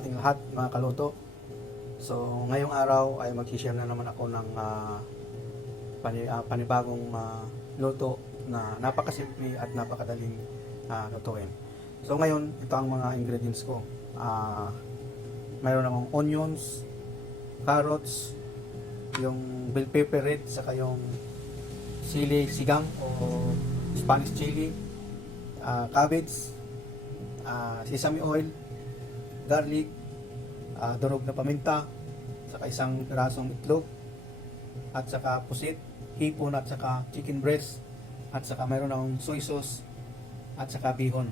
ating lahat mga kaluto. So ngayong araw ay mag-share na naman ako ng panibagong luto na napakasimple at napakadaling lutuin. So ngayon, ito ang mga ingredients ko. Mayroon akong onions, carrots, yung bell pepper red, saka yung sili sigang o Spanish chili, cabbage, sesame oil, garlic, durog na paminta, saka isang pirasong itlog, at saka pusit, hipon, at saka chicken breast, at saka mayroon akong soy sauce, at saka bihon.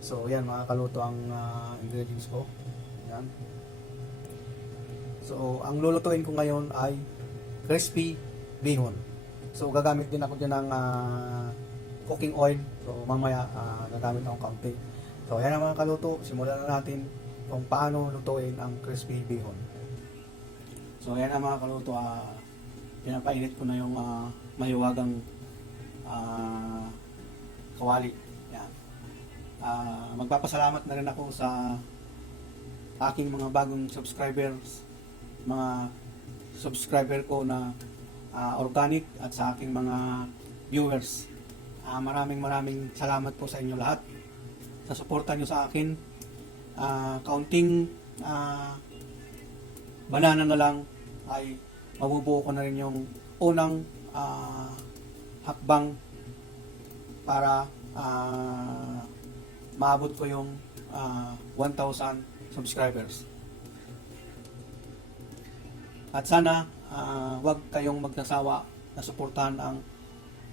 So yan mga kaluto ang ingredients ko. Yan. So ang lulutuin ko ngayon ay crispy bihon. So gagamit din ako dyan ng cooking oil. So mamaya gagamit akong kaunti. So yan ang mga kaluto, simulan na natin kung paano lutuin ang crispy bihon. So yan ang mga kaluto, pinapainit ko na yung mahiwagang kawali. Yan. Magpapasalamat na rin ako sa aking mga bagong subscribers, mga subscriber ko na organic, at sa aking mga viewers. Maraming salamat po sa inyo lahat sa suporta nyo sa akin. Kaunting banana na lang ay mabubuo ko na rin yung unang hakbang para maabot ko yung 1,000 subscribers. At sana wag kayong magsasawa na suportahan ang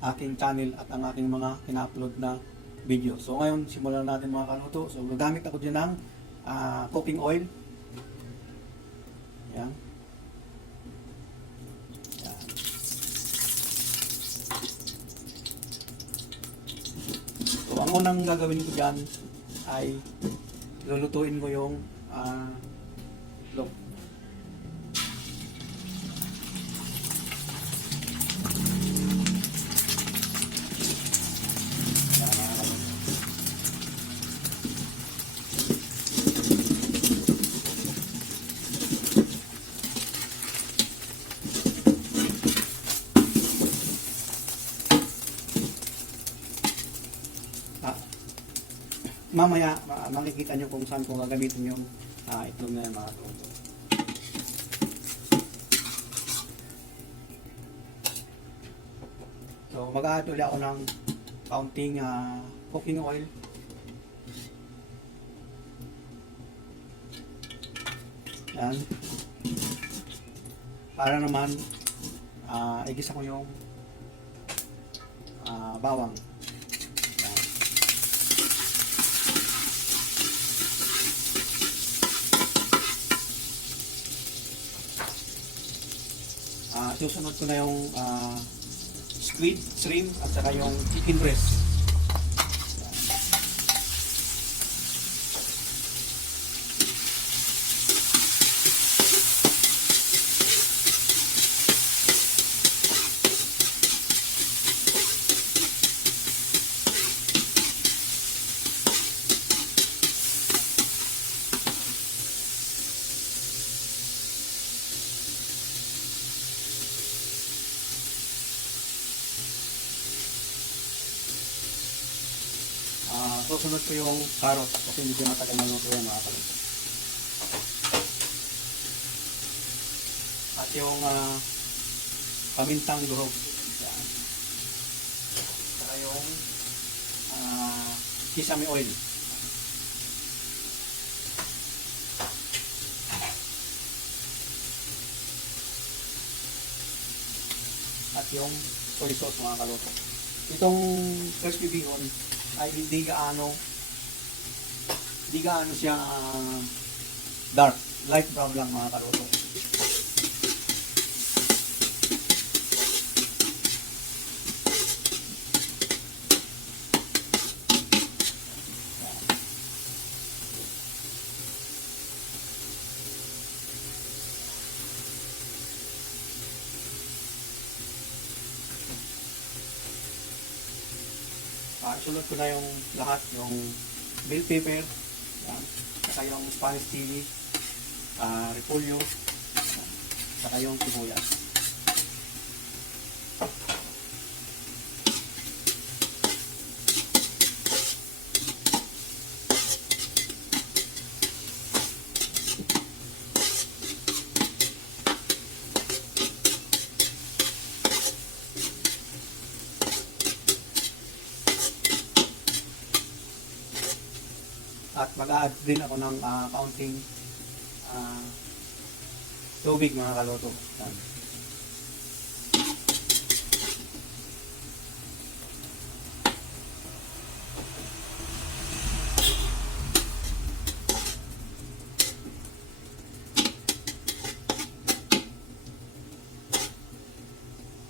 aking channel at ang aking mga ina-upload na video. So ngayon, simulan natin mga kaluto. So gagamit ako dyan ng cooking oil. Yan. Yan. So ang unang gagawin ko dyan ay lulutuin ko yung itlog. Mamaya makikita nyo kung saan ko gagamitin yung itlog na yan mga kaluto. So mag-add ulit ako ng kaunting cooking oil. Yan. Para naman igisa ko yung bawang. Susunod ko na yung squid, shrimp, at saka yung chicken breast. Susunod ko yung carrot kasi medyo matagal na luto yan mga kaluto. At yung pamintang durog. Yan. Saka yung sesame oil. At yung soy sauce mga kaluto. Itong crispy bihon ay hindi gaano siya dark, light brown lang mga kaluto. Sunod ko na yung lahat, yung bell pepper, yan, saka yung Spanish chili, repolyo, saka yung sibuyas. At mag-add din ako ng kaunting tubig mga kaluto. Yan.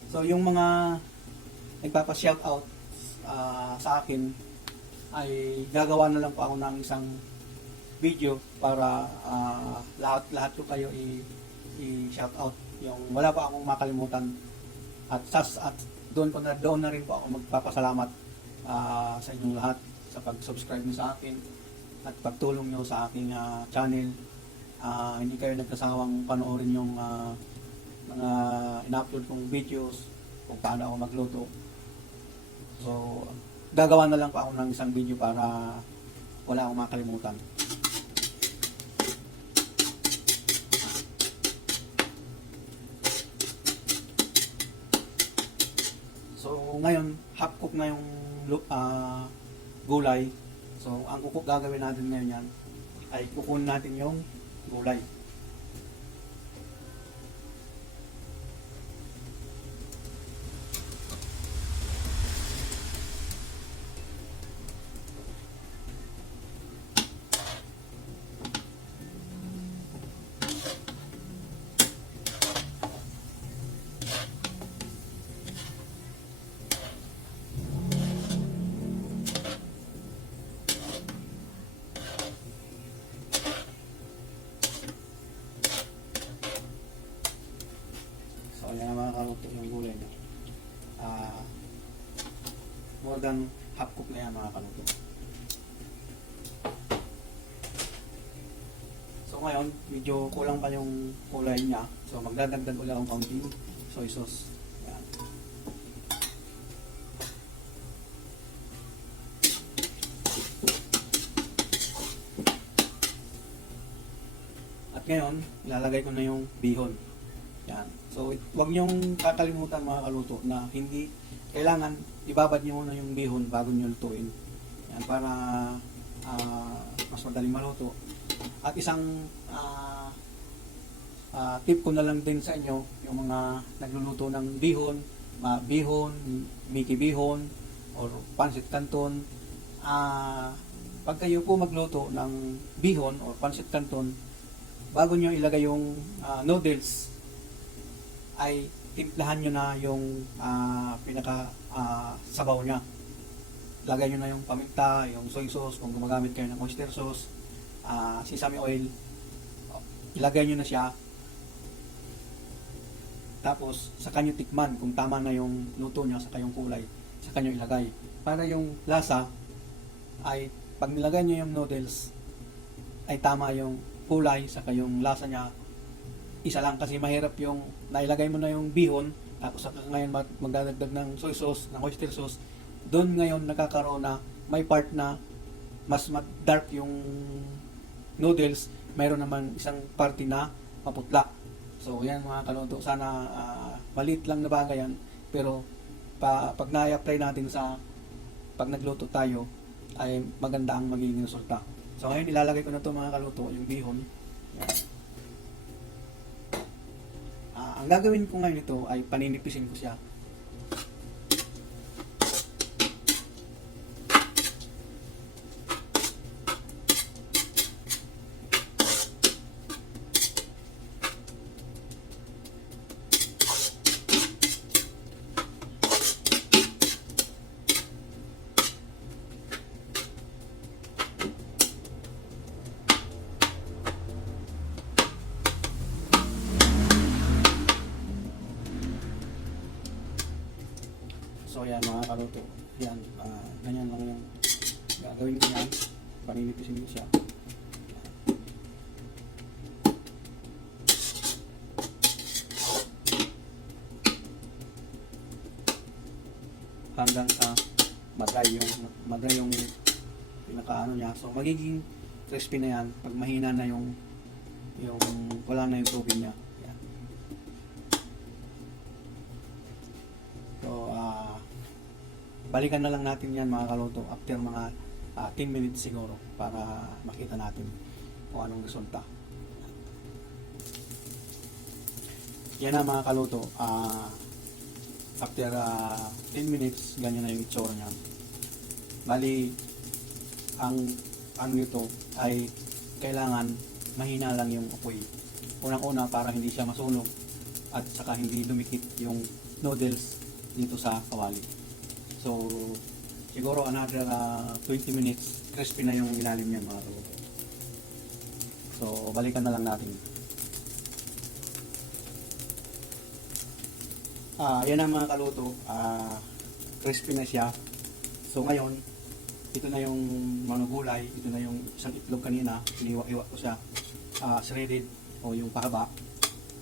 So yung mga nagpapa-shoutout sa akin ay gagawa na lang po ako ng isang video para lahat ko kayo i-shout out. Yung wala pa akong makalimutan at doon na rin po ako magpapasalamat sa inyong lahat sa pag-subscribe niyo sa akin at pagtulong niyo sa aking channel. Hindi kayo nagkasawang panoorin yung mga in-upload kong videos kung paano ako magluto. So gagawa na lang po ako ng isang video para wala akong makalimutan. So ngayon, half cook na yung gulay. So ang gagawin natin ngayon yan ay kukunin natin yung gulay. Ayan na mga kaluto yung gulay na. More than half cook na yan mga kaluto. So ngayon, medyo kulang pa yung kulay niya. So magdadagdag ulit akong kaunting soy sauce. Ayan. At ngayon, ilalagay ko na yung bihon. Yan. So, wag niyong kakalimutan mga kaluto na hindi kailangan ibabad niyo muna yung bihon bago niyo lutuin. Yan, para mas madaling maluto. At isang tip ko na lang din sa inyo, yung mga nagluluto ng bihon, Mickey bihon, or pancit canton. Pag kayo po magluto ng bihon or pancit canton, bago niyo ilagay yung noodles, ay timplahan nyo na yung pinaka sabaw nya. Lagay nyo na yung paminta, yung soy sauce, kung gumagamit kayo ng oyster sauce, sesame oil, ilagay nyo na siya. Tapos saka nyo tikman kung tama na yung luto nya, saka yung kulay, saka nyo ilagay. Para yung lasa ay pag nilagay nyo yung noodles ay tama yung kulay, saka yung lasa nya isa lang, kasi mahirap yung nailagay mo na yung bihon tapos ngayon magdadagdag ng soy sauce, ng oyster sauce. Doon ngayon nakakaroon na may part na mas dark yung noodles, mayroon naman isang party na maputla. So yan mga kaluto, sana maliit lang na bagay yan, pero pag na-apply natin sa pag nagluto tayo ay maganda ang magiging resulta. So ngayon ilalagay ko na to mga kaluto, yung bihon. Yan. Ang gagawin ko ngayon ito ay paninipisin ko siya. So yan mga kaluto, yan, ganyan lang yung gagawin ko yan, paninipisin ko siya. hanggang sa madry yung pinakaano niya. So magiging crispy na yan pag mahina na yung wala na yung tubig niya. Yan. So balikan na lang natin yan mga kaluto after mga 10 minutes siguro para makita natin kung anong resulta. Yan na mga kaluto. After 10 minutes, ganyan na yung itsura niya. Bali, ang ito ay kailangan mahina lang yung apoy. Unang-una para hindi siya masunog at saka hindi dumikit yung noodles dito sa kawali. So, siguro another 20 minutes, crispy na yung ilalim niya mga kaluto. So, balikan na lang natin. Yan ang mga kaluto, crispy na siya. So ngayon, ito na yung manugulay, ito na yung isang itlog kanina, iniwa-iwa ko siya, shredded o yung pahaba.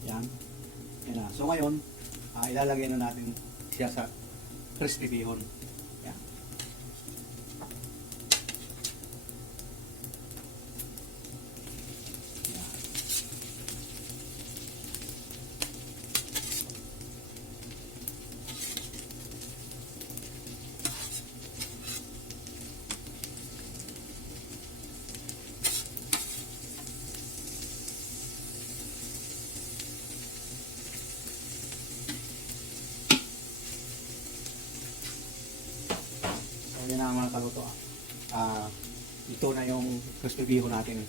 Yan. Yan na. So ngayon, ilalagay na natin siya sa crispy bihon. Yan. Yan na mga kaluto. Ito na yung crispy bihon natin.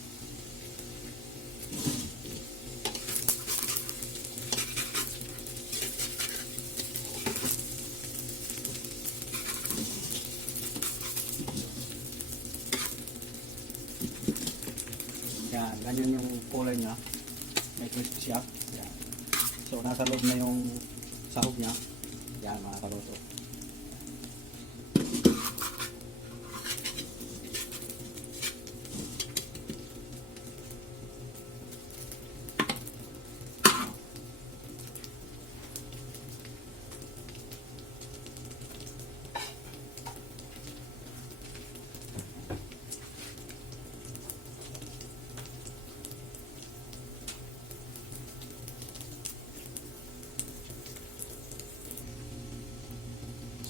Yan, ganyan yung kulay niya. May crispy siya. Yan. So nasa loob na yung sahog niya. Yan mga kaluto.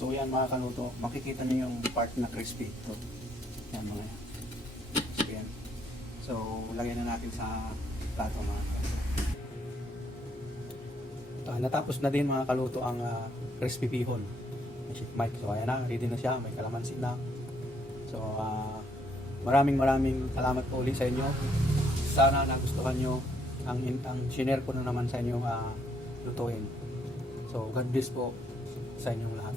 So yan mga kaluto, makikita niyo yung part na crispy. So, yan mga yan. So yan. So lagyan na natin sa plato mga kaluto. Natapos na din mga kaluto ang crispy bihon. May sheet mic. So ayan na, ready na siya. May kalamansi na. So maraming salamat po ulit sa inyo. Sana nagustuhan nyo ang shinare ko na naman sa inyo lutuin. So God bless po sa inyong lahat.